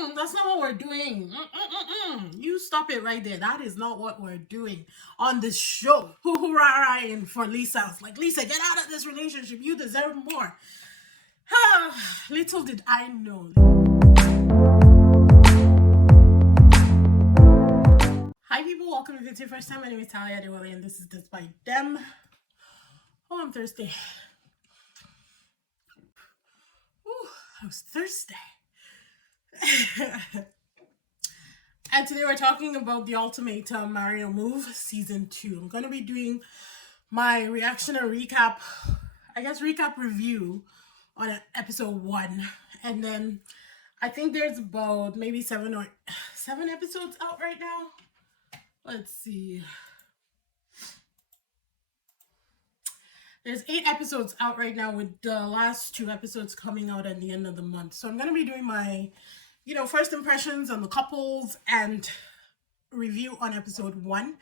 That's not what we're doing. You stop it right there. That is not what we're doing on this show. Hoo-hoo-rah-rah for Lisa. I was like, Lisa, get out of this relationship. You deserve more. Little did I know. Hi, people. Welcome if it's your first time. My name is Talia Adewale, and this is DISBYDEM. Oh, I'm thirsty. Ooh, I was thirsty. And today we're talking about the Ultimatum Mario Move Season 2. I'm going to be doing my reaction and recap review on episode 1. And then I think there's about maybe 7 episodes out right now. Let's see. There's 8 episodes out right now, with the last 2 episodes coming out at the end of the month. So I'm going to be doing my first impressions on the couples and review on episode 1,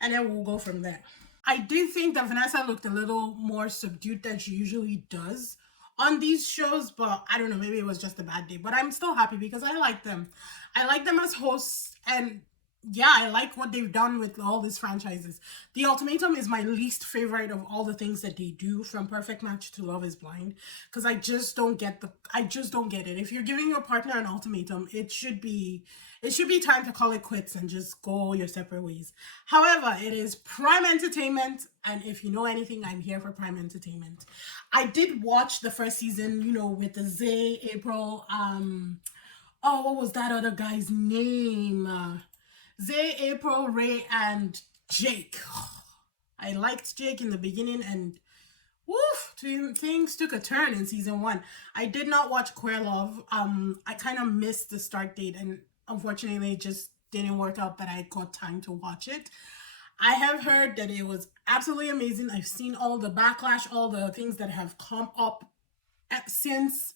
and then we'll go from there. I did think that Vanessa looked a little more subdued than she usually does on these shows, but I don't know, maybe it was just a bad day. But I'm still happy because I like them. I like them as hosts, and yeah, I like what they've done with all these franchises. The Ultimatum is my least favorite of all the things that they do, from Perfect Match to Love is Blind, because I just don't get it. If you're giving your partner an ultimatum, it should be time to call it quits and just go your separate ways. However, it is prime entertainment, and if you know anything, I'm here for prime entertainment. I did watch the first season, with the Zay, April, what was that other guy's name? Zay, April, Ray, and Jake. I liked Jake in the beginning, and woof, things took a turn in season 1. I did not watch Queer Love. I kind of missed the start date, and unfortunately it just didn't work out that I got time to watch it. I have heard that it was absolutely amazing. I've seen all the backlash, all the things that have come up since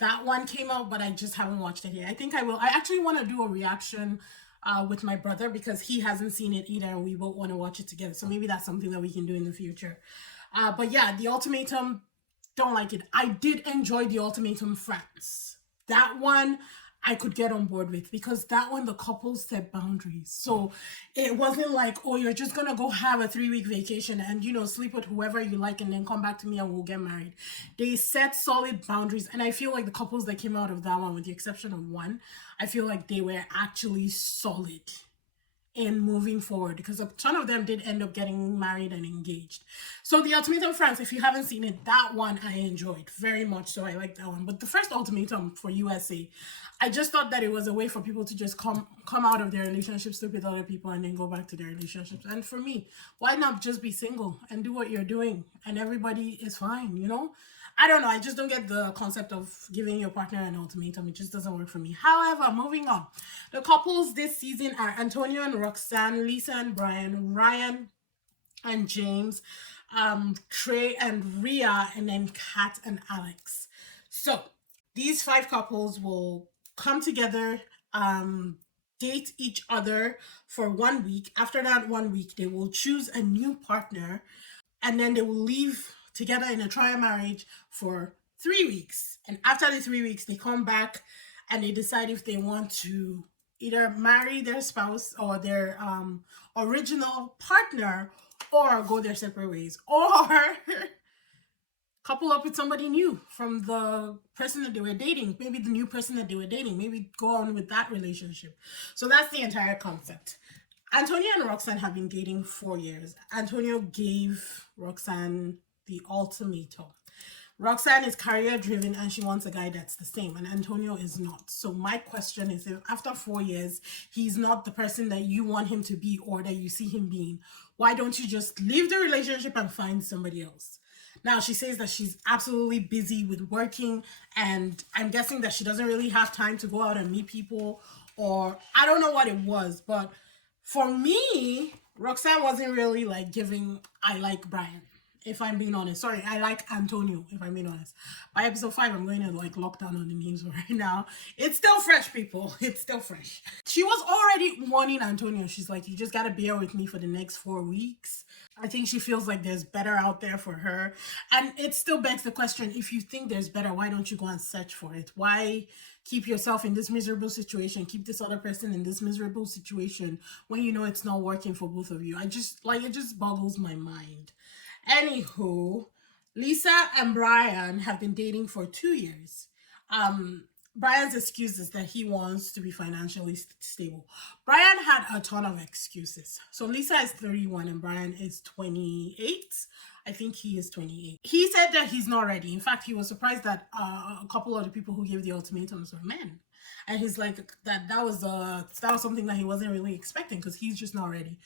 that one came out, but I just haven't watched it yet. I think I will. I actually want to do a reaction with my brother, because he hasn't seen it either, and we both want to watch it together. So maybe that's something that we can do in the future. But yeah, the Ultimatum, don't like it. I did enjoy the Ultimatum France. That one I could get on board with, because that one, the couples set boundaries. So it wasn't like, oh, you're just gonna go have a 3-week vacation and sleep with whoever you like and then come back to me and we'll get married. They set solid boundaries, and I feel like the couples that came out of that one, with the exception of one, I feel like they were actually solid in moving forward, because a ton of them did end up getting married and engaged. So the Ultimatum France, if you haven't seen it, that one I enjoyed very much. So I like that one. But the first Ultimatum for USA, I just thought that it was a way for people to just come out of their relationships, sleep with other people, and then go back to their relationships. And for me, why not just be single and do what you're doing, and everybody is fine, I don't know. I just don't get the concept of giving your partner an ultimatum. It just doesn't work for me. However, moving on. The couples this season are Antonio and Roxanne, Lisa and Brian, Ryan and James, Trey and Rhea, and then Kat and Alex. So these 5 couples will come together, date each other for 1 week. After that 1 week, they will choose a new partner, and then they will leave together in a trial marriage for 3 weeks. And after the 3 weeks, they come back and they decide if they want to either marry their spouse or their original partner, or go their separate ways, or couple up with somebody new from the person that they were dating. Maybe the new person that they were dating, maybe go on with that relationship. So that's the entire concept. Antonio and Roxanne have been dating 4 years. Antonio gave Roxanne the ultimatum. Roxanne is career driven and she wants a guy that's the same, and Antonio is not. So my question is, if after 4 years he's not the person that you want him to be, or that you see him being, why don't you just leave the relationship and find somebody else? Now, she says that she's absolutely busy with working, and I'm guessing that she doesn't really have time to go out and meet people, or I don't know what it was. But for me, Roxanne wasn't really like giving I like Brian, if I'm being honest. Sorry, I like Antonio, if I'm being honest. By episode 5, I'm going to like lock down on the names right now. It's still fresh, people. It's still fresh. She was already warning Antonio. She's like, you just got to bear with me for the next 4 weeks. I think she feels like there's better out there for her. And it still begs the question, if you think there's better, why don't you go and search for it? Why keep yourself in this miserable situation, keep this other person in this miserable situation when you know it's not working for both of you. I just like it just boggles my mind. Anywho, Lisa and Brian have been dating for 2 years. Um, Brian's excuse is that he wants to be financially stable. Brian had a ton of excuses. So Lisa is 31 and Brian is 28. I think he is 28. He said that he's not ready. In fact, he was surprised that a couple of the people who gave the ultimatums were men. And he's like that was something that he wasn't really expecting because he's just not ready.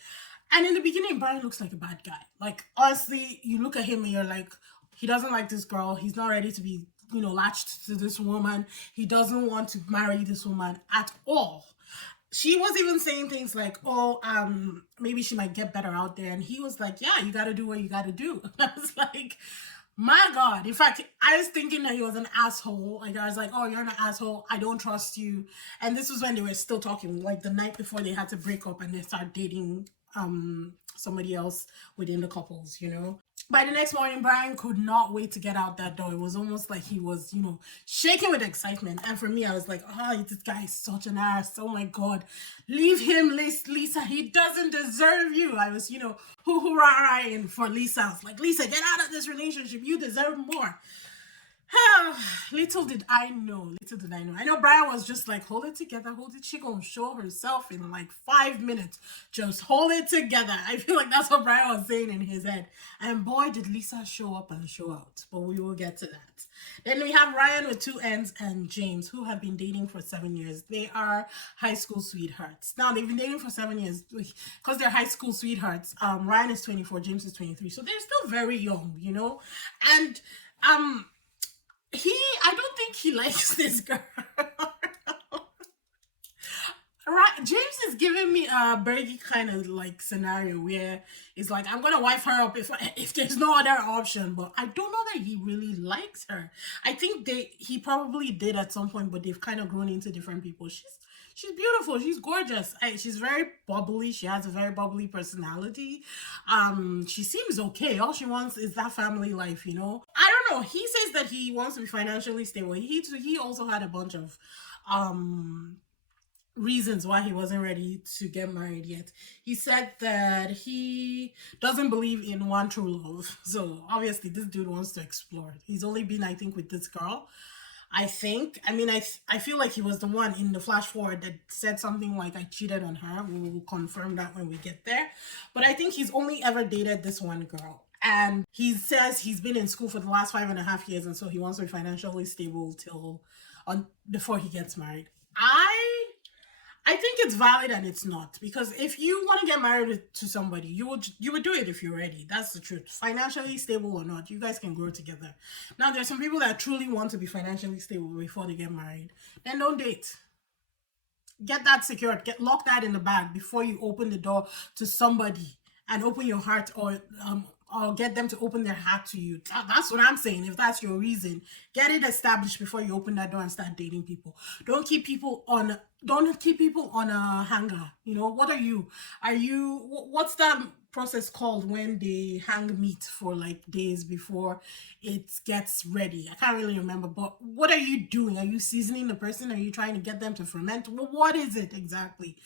And in the beginning, Brian looks like a bad guy. Like, honestly, you look at him and you're like, he doesn't like this girl. He's not ready to be, latched to this woman. He doesn't want to marry this woman at all. She was even saying things like, oh, maybe she might get better out there. And he was like, yeah, you got to do what you got to do. I was like, my God. In fact, I was thinking that he was an asshole. Like, I was like, oh, you're an asshole. I don't trust you. And this was when they were still talking, like the night before they had to break up and they started dating somebody else within the couples. By the next morning, Brian could not wait to get out that door. It was almost like he was, shaking with excitement. And for me, I was like, oh, this guy is such an ass. Oh my God. Leave him, Lisa. He doesn't deserve you. I was, hoo-hoo-rah-rahing for Lisa. I was like, Lisa, get out of this relationship. You deserve more. Little did I know. I know Brian was just like, hold it together, hold it. She gonna show herself in like 5 minutes. Just hold it together. I feel like that's what Brian was saying in his head. And boy, did Lisa show up and show out. But we will get to that. Then we have Ryan with 2 N's and James, who have been dating for 7 years. They are high school sweethearts. Now, they've been dating for 7 years because they're high school sweethearts. Ryan is 24, James is 23. So they're still very young, And I don't think he likes this girl. Right, James is giving me a Bergie kind of like scenario where it's like, I'm gonna wife her up if there's no other option, but I don't know that he really likes her. I think he probably did at some point, but they've kind of grown into different people. She's beautiful. She's gorgeous. She's very bubbly. She has a very bubbly personality. She seems okay. All she wants is that family life, I don't know. He says that he wants to be financially stable. He also had a bunch of reasons why he wasn't ready to get married yet. He said that he doesn't believe in one true love. So obviously this dude wants to explore. He's only been, I think, with this girl. I think. I mean, I feel like he was the one in the flash forward that said something like, I cheated on her. We will confirm that when we get there. But I think he's only ever dated this one girl. And he says he's been in school for the last 5.5 years. And so he wants to be financially stable before he gets married. I think it's valid and it's not, because if you want to get married to somebody, you would do it if you're ready. That's the truth. Financially stable or not, you guys can grow together. Now, there's some people that truly want to be financially stable before they get married. Then don't date. Get that secured. Lock that in the bag before you open the door to somebody and open your heart or get them to open their heart to you. That's what I'm saying. If that's your reason, get it established before you open that door and start dating people. Don't keep people on a hanger. What's that process called when they hang meat for like days before it gets ready? I can't really remember, but what are you doing? Are you seasoning the person? Are you trying to get them to ferment? What is it exactly?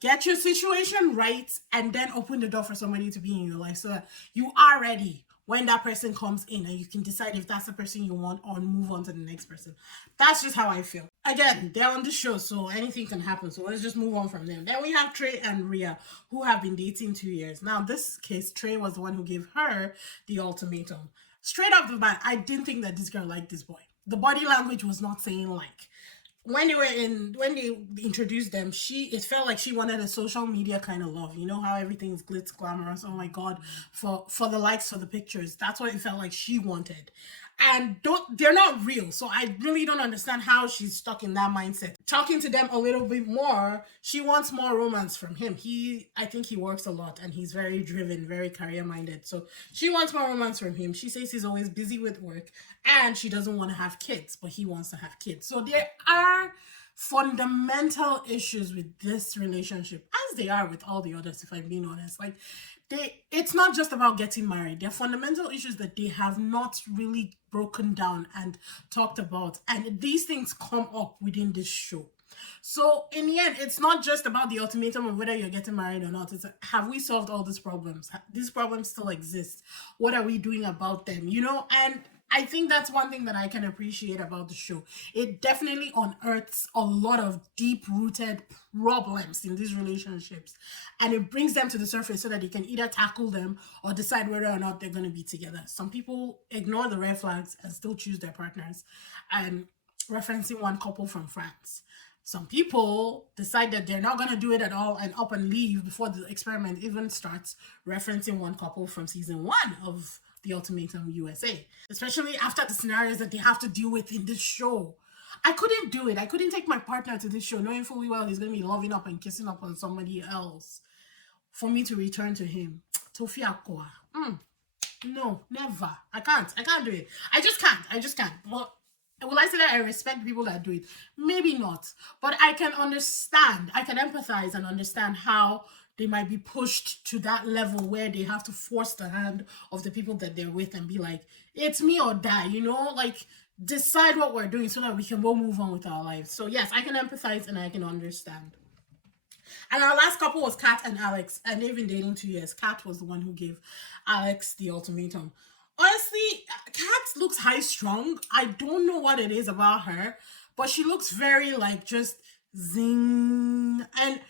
Get your situation right and then open the door for somebody to be in your life so that you are ready when that person comes in and you can decide if that's the person you want or move on to the next person. That's just how I feel. Again, they're on the show, so anything can happen. So let's just move on from them. Then we have Trey and Rhea, who have been dating 2 years. Now, this case, Trey was the one who gave her the ultimatum. Straight off the bat, I didn't think that this girl liked this boy. The body language was not saying like. When they introduced them, it felt like she wanted a social media kind of love. You know how everything's glitz glamorous. Oh my God, for the likes, for the pictures. That's what it felt like she wanted. And they're not real. So I really don't understand how she's stuck in that mindset. Talking to them a little bit more, she wants more romance from him. I think he works a lot and he's very driven, very career-minded. So she wants more romance from him. She says he's always busy with work and she doesn't want to have kids, but he wants to have kids. So there are fundamental issues with this relationship, as they are with all the others, if I'm being honest. Like, it's not just about getting married. There are fundamental issues that they have not really broken down and talked about. And these things come up within this show. So in the end, it's not just about the ultimatum of whether you're getting married or not. It's have we solved all these problems? These problems still exist. What are we doing about them? You know, and I think that's one thing that I can appreciate about the show. It definitely unearths a lot of deep rooted problems in these relationships, and it brings them to the surface so that they can either tackle them or decide whether or not they're going to be together. Some people ignore the red flags and still choose their partners. And referencing one couple from France. Some people decide that they're not going to do it at all and up and leave before the experiment even starts, referencing one couple from season 1 of The Ultimatum USA. Especially after the scenarios that they have to deal with in this show. I couldn't do it. I couldn't take my partner to this show knowing fully well he's going to be loving up and kissing up on somebody else for me to return to him. Tofia Koa. No, never. I can't do it. I just can't. But will I say that I respect people that do it? Maybe not. But I can understand. I can empathize and understand how they might be pushed to that level where they have to force the hand of the people that they're with and be like, it's me or die, you know? Like, decide what we're doing so that we can go move on with our lives. So yes, I can empathize and I can understand. And our last couple was Kat and Alex, and they've been dating 2 years. Kat was the one who gave Alex the ultimatum. Honestly, Kat looks high-strung. I don't know what it is about her, but she looks very, like, just zing. And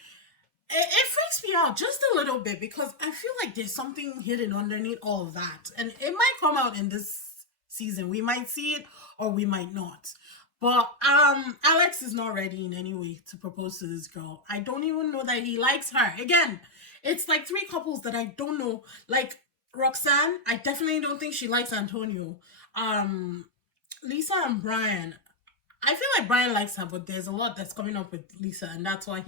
it freaks me out just a little bit because I feel like there's something hidden underneath all of that. And it might come out in this season. We might see it or we might not. But Alex is not ready in any way to propose to this girl. I don't even know that he likes her. Again, it's like 3 couples that I don't know. Like Roxanne, I definitely don't think she likes Antonio. Lisa and Brian, I feel like Brian likes her, but there's a lot that's coming up with Lisa, and that's why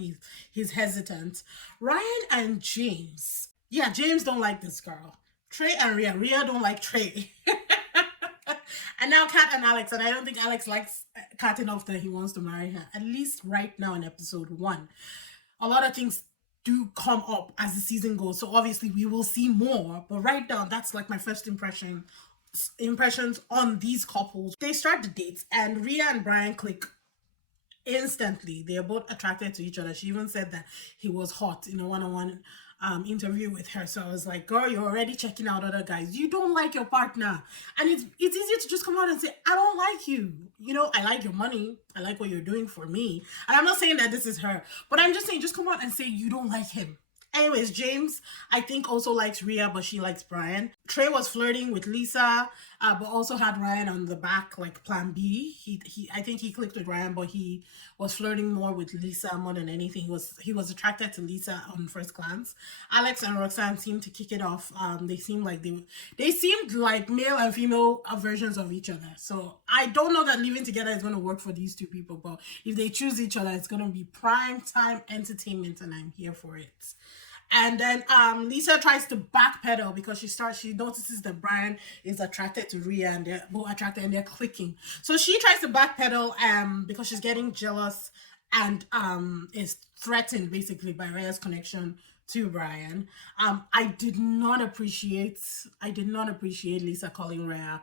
he's hesitant. Ryan and James. Yeah, James don't like this girl. Trey and Rhea don't like Trey. And now Kat and Alex, and I don't think Alex likes Kat enough that he wants to marry her. At least right now in episode 1. A lot of things do come up as the season goes, so obviously we will see more. But right now, that's like my first impressions on these couples. They start the dates, and Rhea and Brian click instantly. They are both attracted to each other. She even said that he was hot in a one-on-one interview with her. So I was like, girl, you're already checking out other guys. You don't like your partner. And it's easier to just come out and say, I don't like you. You know, I like your money. I like what you're doing for me. And I'm not saying that this is her, but I'm just saying, just come out and say you don't like him. Anyways, James, I think, also likes Rhea, but she likes Brian. Trey was flirting with Lisa, but also had Ryan on the back, like plan B. I think he clicked with Ryan, but he was flirting more with Lisa more than anything. He was attracted to Lisa on first glance. Alex and Roxanne seemed to kick it off. They seemed like male and female versions of each other. So I don't know that living together is going to work for these 2 people, but if they choose each other, it's going to be prime time entertainment, and I'm here for it. And then Lisa tries to backpedal because she notices that Brian is attracted to Rhea, and they're both attracted and they're clicking. So she tries to backpedal because she's getting jealous and is threatened basically by Rhea's connection to Brian. I did not appreciate Lisa calling Rhea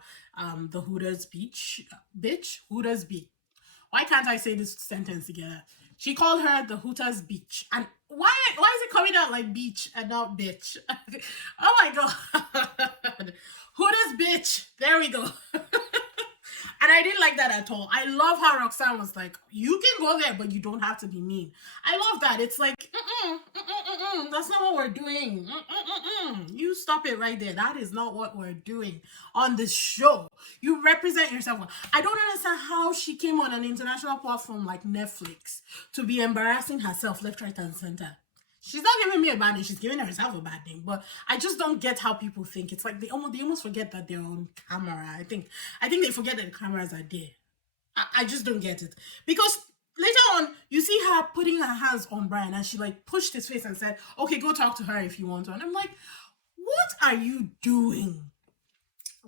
the Hooters bitch. Hooters bitch. Why can't I say this sentence together? She called her the Hooters beach. And why is it coming out like beach and not bitch? Oh my god. Hooters bitch. There we go. And I didn't like that at all. I love how Roxanne was like, you can go there, but you don't have to be mean. I love that. It's like, that's not what we're doing. You stop it right there. That is not what we're doing on this show. You represent yourself. I don't understand how she came on an international platform like Netflix to be embarrassing herself left, right, and center. She's not giving me a bad name. She's giving herself a bad name. But I just don't get how people think. It's like they almost forget that they're on camera. I think they forget that the cameras are there. I just don't get it. Because later on, you see her putting her hands on Brian, and she like pushed his face and said, okay, go talk to her if you want to. And I'm like, what are you doing?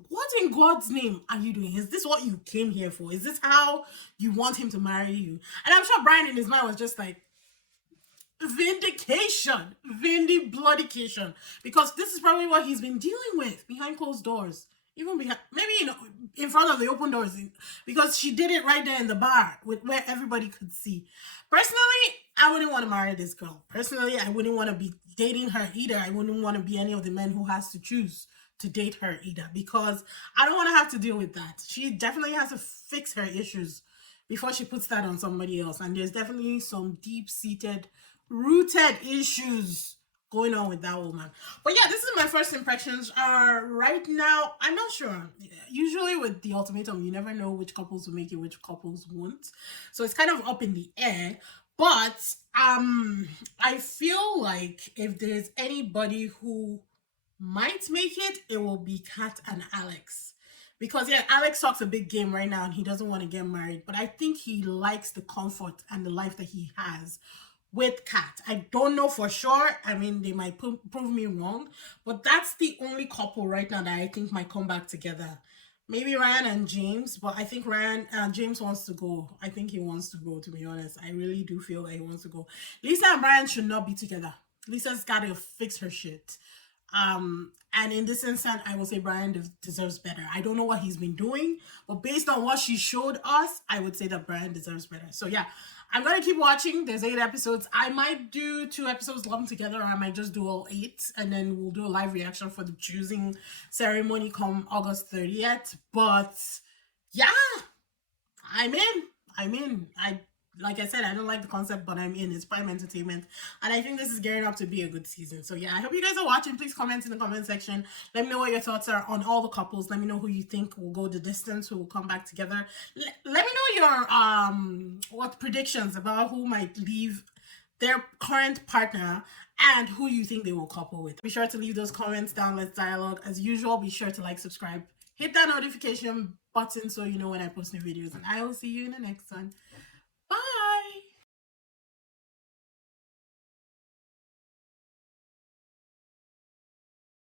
What in God's name are you doing? Is this what you came here for? Is this how you want him to marry you? And I'm sure Brian in his mind was just like, vindication, bloodication, because this is probably what he's been dealing with behind closed doors, even behind, maybe, in front of the open doors, because she did it right there in the bar with where everybody could see. Personally, I wouldn't want to marry this girl. Personally, I wouldn't want to be dating her either. I wouldn't want to be any of the men who has to choose to date her either, because I don't want to have to deal with that. She definitely has to fix her issues before she puts that on somebody else. And there's definitely some deep-seated, rooted issues going on with that woman. But yeah, this is my first impressions. Right now, I'm not sure. Usually with the ultimatum, you never know which couples will make it, which couples won't. So it's kind of up in the air. But I feel like if there's anybody who might make it, it will be Kat and Alex. Because yeah, Alex talks a big game right now and he doesn't want to get married. But I think he likes the comfort and the life that he has with Kat. I don't know for sure. I mean, they might prove me wrong. But that's the only couple right now that I think might come back together. Maybe Ryan and James, but I think James wants to go. I think he wants to go, to be honest. I really do feel that he wants to go. Lisa and Brian should not be together. Lisa's got to fix her shit. And in this instance, I will say Brian deserves better. I don't know what he's been doing, but based on what she showed us, I would say that Brian deserves better. So yeah, I'm going to keep watching. There's 8 episodes. I might do 2 episodes lumped together, or I might just do all 8, and then we'll do a live reaction for the choosing ceremony come August 30th. But yeah, I'm in. Like I said, I don't like the concept, but I'm in. It's prime entertainment. And I think this is gearing up to be a good season. So yeah, I hope you guys are watching. Please comment in the comment section. Let me know what your thoughts are on all the couples. Let me know who you think will go the distance, who will come back together. Let me know your what predictions about who might leave their current partner and who you think they will couple with. Be sure to leave those comments down. Let's dialogue. As usual, be sure to like, subscribe, hit that notification button so you know when I post new videos. And I will see you in the next one.